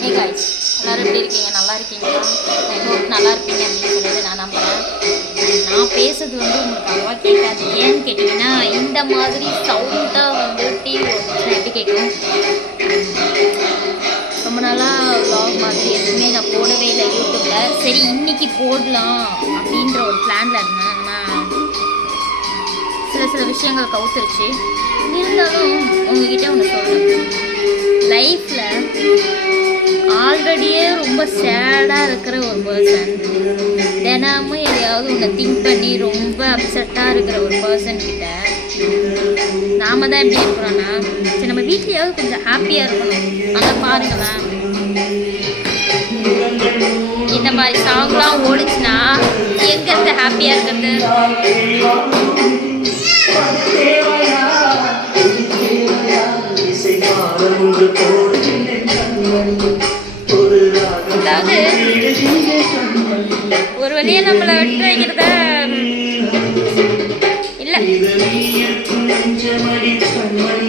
Hey guys, எல்லோரும் எப்படி இருக்கீங்க? நல்லா இருக்கீங்களா? ஐ ஹோப் நல்லா இருப்பீங்க அப்படின்னு சொல்லிட்டு நான் நம்புகிறேன். நான் பேசுறது உங்களுக்கு அவ்வளோவா கேட்காது. ஏன்னு கேட்டிங்கன்னா, இந்த மாதிரி சவுண்டாக டிவி வந்துச்சுன்னா எப்படி கேட்கும்? ரொம்ப நாளாக vlog மாதிரி எதுவுமே நான் போடவே இல்லை யூடியூப்பில். சரி இன்னைக்கு போடலாம் அப்படின்ற ஒரு பிளானில் இருந்தேன். ஆனால் சில விஷயங்கள் கவுத்துருச்சு. இருந்தாலும் உங்ககிட்ட ஒன்று சொல்கிறேன். லைஃப்பில் ஆல்ரெடியே ரொம்ப சேடாக இருக்கிற ஒரு பர்சன், தினமும் எதையாவது ஒன்று திங்க் பண்ணி ரொம்ப அப்செட்டாக இருக்கிற ஒரு பர்சன் கிட்ட நாம தான் எப்படி இருக்கிறோன்னா, சரி நம்ம வீட்லேயாவது கொஞ்சம் ஹாப்பியாக இருக்கணும். அதை பாருங்களேன், இந்த மாதிரி சாங்லாம் ஓடிச்சுன்னா எங்கேருந்து ஹாப்பியாக இருக்கிறது? அதாவது ஒரு வழியை நம்மளை விட்டு வைக்கிறத இல்லை,